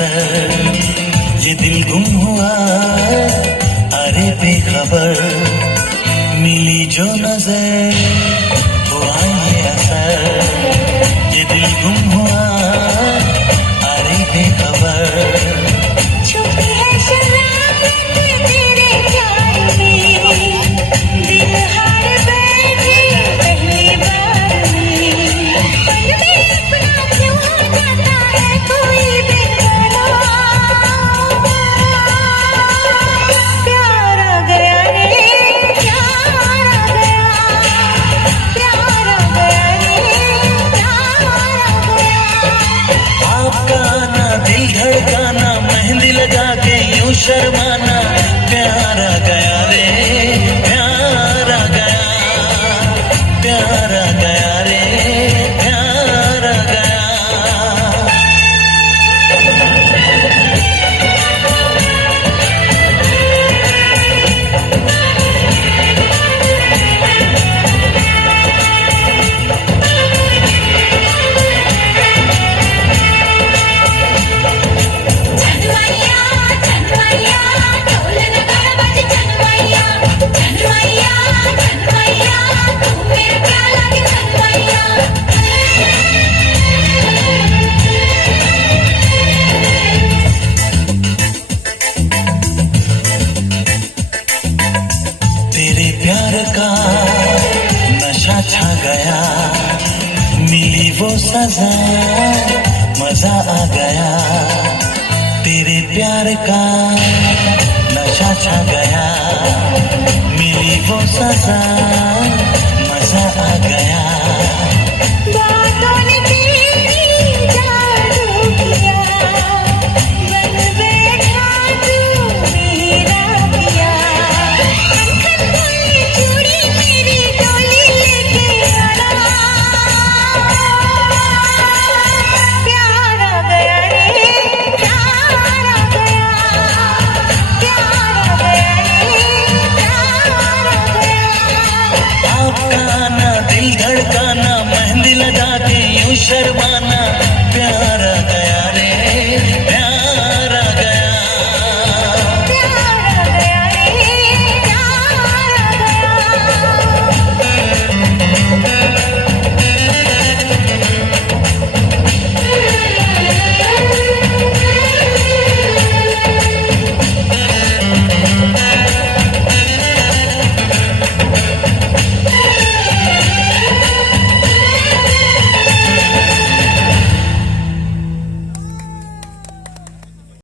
असर, ये दिल गुम हुआ अरे बेखबर, मिली जो नजर हुआ ये असर, ये दिल गुम हुआ अरे बेखबर। छुपी है शरारत तेरे प्यार में, दिल हार बैठे पहली बार में, पल में अपना क्यों हो जाता है कोई बेकरार। प्यार आ गया रे, प्यार आ गया, प्यार आ गया रे, प्यार आ गया। आपका आना दिल धड़काना, मेहंदी लगा के यूं शर्माना, प्यार आ गया रे, प्यार आ गया, प्यार आ गया रे, प्यार आ गया। चनमैया चनमैया ढोल नगाड़ा बज चनमैया, चनमैया चनमैया तू मेरे प्यार लागे चनमैया। तेरे प्यार का नशा छा गया, मिली वो सजा मजा आ गया। तेरे प्यार का नशा छा गया, मिली वो सजा मजा आ गया।